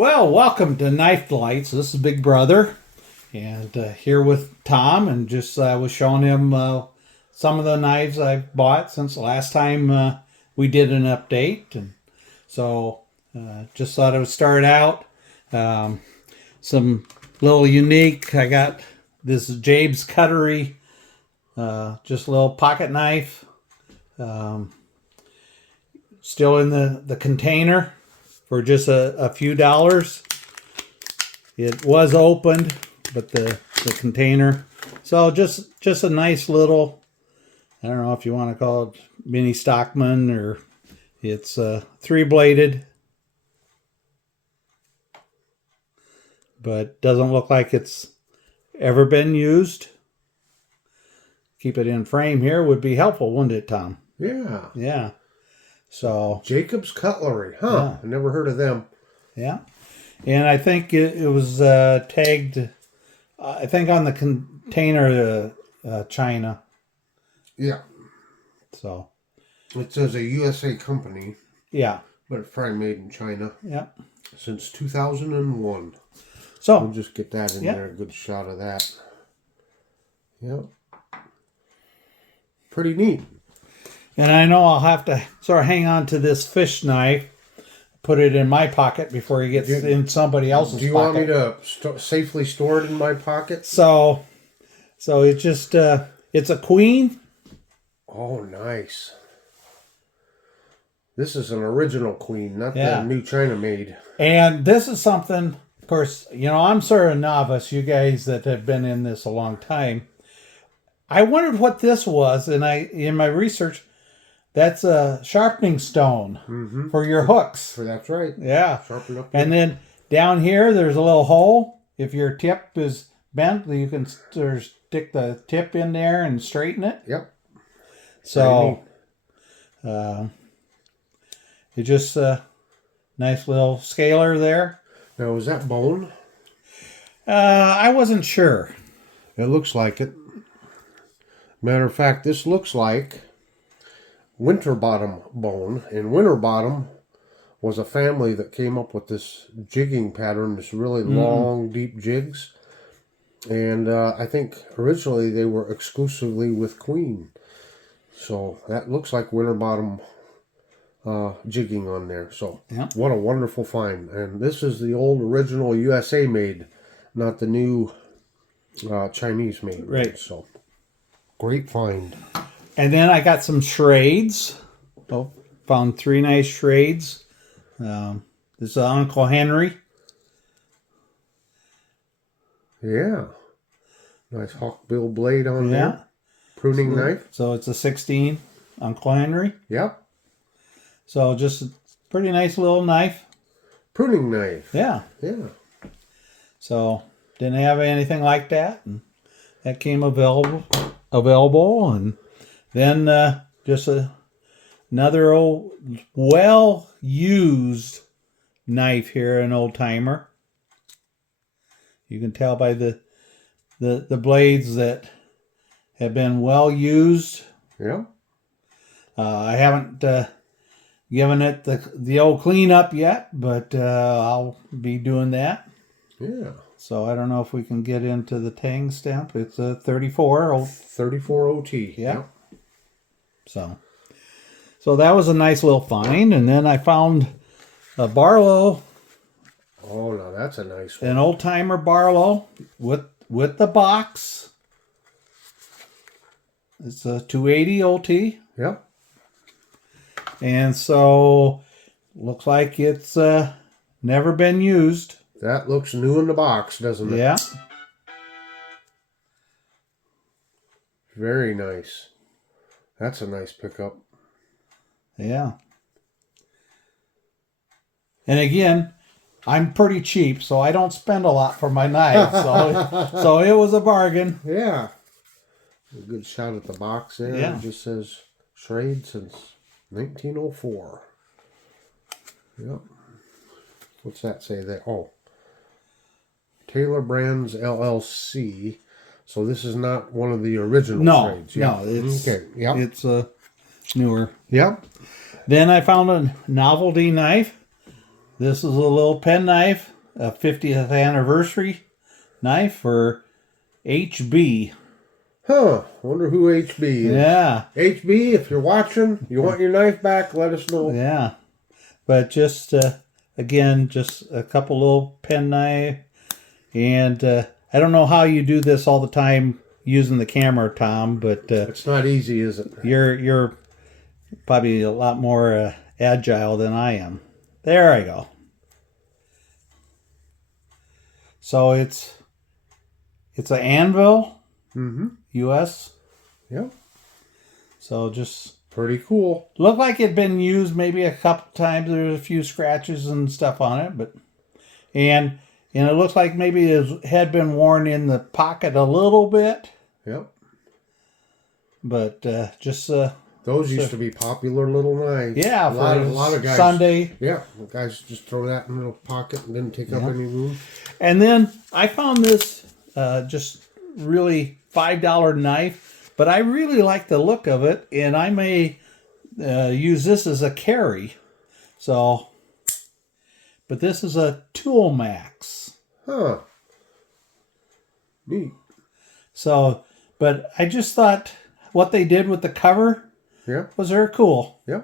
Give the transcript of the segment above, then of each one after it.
Well, welcome to Knife Delights. This is Big Brother, and here with Tom, and just was showing him some of the knives I've bought since the last time we did an update, and so just thought I would start out some little unique. I got this Jabe's Cutlery, just a little pocket knife, still in the container. For just a few dollars. It was opened, but the container. So just a nice little, I don't know if you want to call it mini Stockman, or it's 3-bladed. But doesn't look like it's ever been used. Keep it in frame here would be helpful, wouldn't it, Tom? Yeah. Yeah. So Jacob's Cutlery, huh? Yeah. I never heard of them. Yeah, and I think it was tagged. I think on the container, China. Yeah. So It says a USA company, yeah, but it's probably made in China. Yeah. Since 2001. So We'll just get that in there. A good shot of that. Yep. Pretty neat. And I know I'll have to sort of hang on to this fish knife, put it in my pocket before it gets in somebody else's pocket. Do you want me to safely store it in my pocket? So it's just, it's a queen. Oh, nice. This is an original queen, not Yeah. the new China made. And this is something, of course, I'm sort of a novice, you guys that have been in this a long time. I wondered what this was, and in my research, that's a sharpening stone for your hooks. That's right. Yeah. Sharpen up. And then down here, there's a little hole. If your tip is bent, you can stick the tip in there and straighten it. Yep. So, it's just a nice little scaler there. Now, is that bone? I wasn't sure. It looks like it. Matter of fact, this looks like Winterbottom bone. And Winterbottom was a family that came up with this jigging pattern, this really long, deep jigs. And I think originally they were exclusively with Queen. So that looks like Winterbottom jigging on there. So What a wonderful find. And this is the old original USA made, not the new Chinese made. Right. So great find. And then I got some Schrades. Oh, found 3 nice Schrades. This is Uncle Henry. Yeah. Nice hawkbill blade on there. Pruning knife. So it's a 16 Uncle Henry. Yep. So just a pretty nice little knife. Pruning knife. Yeah. Yeah. So didn't have anything like that. And that came available. And then just another old, well-used knife here, an old timer. You can tell by the blades that have been well used. Yeah. I haven't given it the old cleanup yet, but I'll be doing that. Yeah. So I don't know if we can get into the Tang stamp. It's a 34. 34 OT. Yeah. Yep. So that was a nice little find. And then I found a Barlow. Oh, no, that's a nice one. An old timer Barlow with the box. It's a 280 OT. Yep. And so looks like it's never been used. That looks new in the box, doesn't it? Yeah. Very nice. That's a nice pickup. Yeah. And again, I'm pretty cheap, so I don't spend a lot for my knives. So it was a bargain. Yeah. A good shot at the box there. Yeah. It just says Schrade since 1904. Yep. What's that say there? Oh. Taylor Brands LLC. So this is not one of the original Schrades. No, it's okay. Yep. It's newer. Yep. Then I found a novelty knife. This is a little penknife, a 50th anniversary knife for HB. Huh. Wonder who HB is. Yeah. HB, if you're watching, you want your knife back, let us know. Yeah. But just, again, just a couple little penknife. And I don't know how you do this all the time using the camera, Tom, but It's not easy, is it? you're probably a lot more agile than I am. There I go. So it's an anvil, U.S. Yep. So just Pretty cool. looked like it'd been used maybe a couple times. There's a few scratches and stuff on it, but and it looks like maybe it had been worn in the pocket a little bit, Yep. but just Those used to be popular little knives. yeah, a lot of guys. Sunday. Yeah, the guys just throw that in their pocket and didn't take up any room. And then I found this just really $5 knife, but I really like the look of it, and I may use this as a carry. So, but this is a Tool Max. Huh. Neat. So, but I just thought what they did with the cover Yeah. was very cool. Yeah.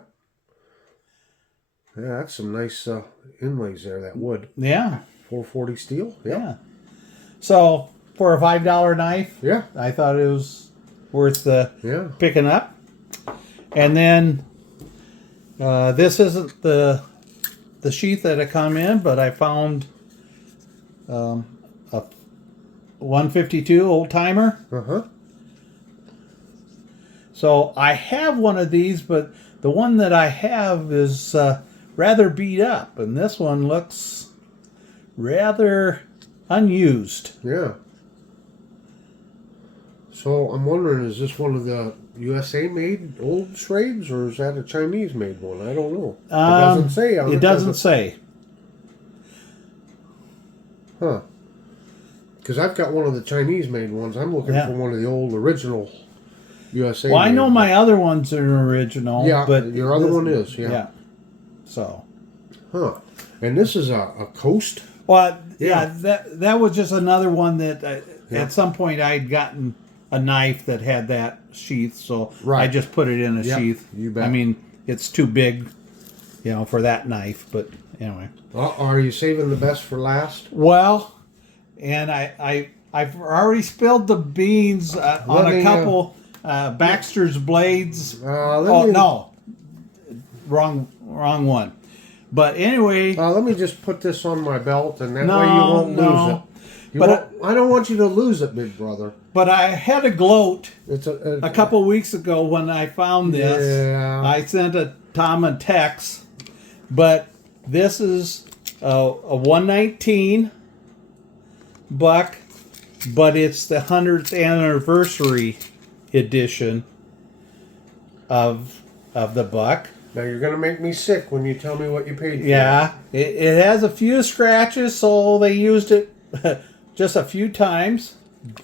Yeah, that's some nice inlays there, that wood. Yeah. 440 steel. Yep. Yeah. So for a $5 knife, Yeah. I thought it was worth Yeah. picking up. And then this isn't the sheath that it come in, but I found a 152 old timer. Uh-huh. So I have one of these, but the one that I have is rather beat up, and this one looks rather unused. Yeah. So I'm wondering, is this one of the USA made old Schrades, or is that a Chinese made one? I don't know. It doesn't say on It doesn't say. Huh. Because I've got one of the Chinese made ones. I'm looking Yeah. for one of the old original USA Well, I know made my other one's an original. Yeah, but your other one is, yeah. So. Huh. And this is a Coast? Well, Yeah. that was just another one that Yeah. at some point I'd gotten a knife that had that sheath, so Right. I just put it in a Yep, sheath. you bet. I mean, it's too big, for that knife, but anyway. Are you saving the best for last? Well, and I've already spilled the beans on a couple Baxter's blades. No, wrong one. But anyway, Let me just put this on my belt, and that way you won't lose it. I don't want you to lose it, big brother. But I had a gloat It's a couple weeks ago when I found this. Yeah. I sent Tom a text, but this is a 119 Buck, but it's the 100th anniversary edition of the Buck. Now you're gonna make me sick when you tell me what you paid for. Yeah, it has a few scratches, so they used it just a few times,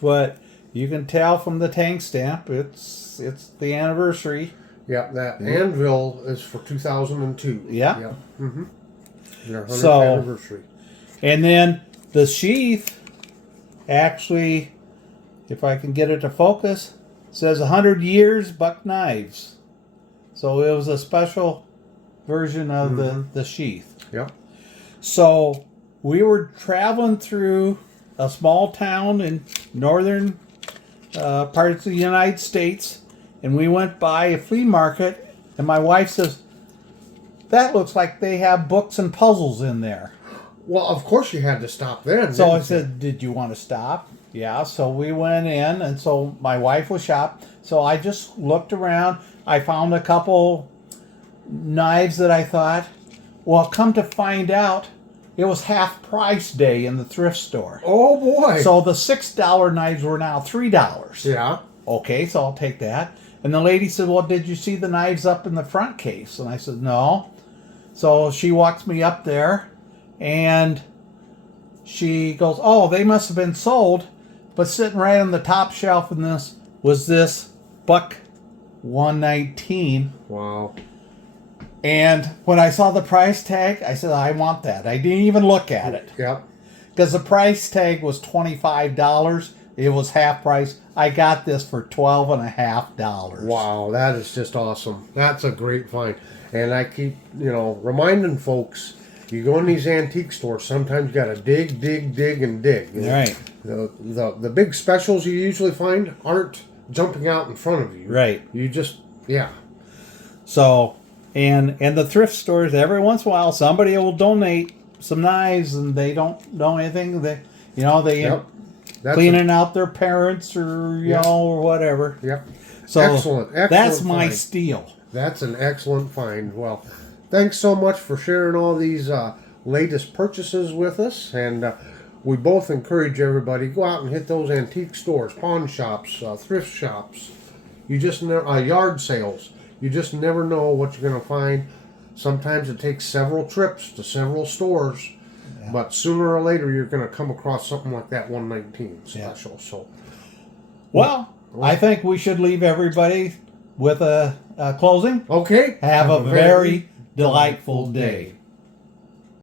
but you can tell from the tank stamp it's the anniversary. Yeah, that anvil is for 2002. Yeah. Yeah. Mm-hmm. Their 100th So- anniversary. And then the sheath, actually, if I can get it to focus, says 100 years Buck Knives. So it was a special version of the sheath. Yeah. So we were traveling through a small town in northern parts of the United States, and we went by a flea market, and my wife says, "That looks like they have books and puzzles in there." Well, of course you had to stop then. So didn't I you? said, "Did you want to stop?" Yeah, so we went in, and so my wife was shopping. So I just looked around. I found a couple knives that I thought, well, come to find out, it was half price day in the thrift store. Oh boy. So the $6 knives were now $3. yeah. Okay, so I'll take that. And the lady said, "Well, did you see the knives up in the front case?" And I said, "No." So she walks me up there, and she goes, "Oh, they must have been sold." But sitting right on the top shelf in this was this Buck 119. Wow. And when I saw the price tag, I said, I want that. I didn't even look at it. Yep. Because the price tag was $25. It was half price. I got this for $12.50. Wow, that is just awesome. That's a great find. And I keep, reminding folks, you go in these antique stores, sometimes you got to dig, and dig. Right. The big specials you usually find aren't jumping out in front of you. Right. You just, yeah. So, and the thrift stores, every once in a while, somebody will donate some knives, and they don't know anything. They Yep. cleaning out their parents or Yep. or whatever. Yep. So Excellent that's my find. steal. That's an excellent find. Well, thanks so much for sharing all these latest purchases with us, and we both encourage everybody go out and hit those antique stores, pawn shops, thrift shops. You just yard sales. You just never know what you're going to find. Sometimes it takes several trips to several stores, but sooner or later you're going to come across something like that 119 special. So, well, I think we should leave everybody with a closing. okay. Have a very delightful day.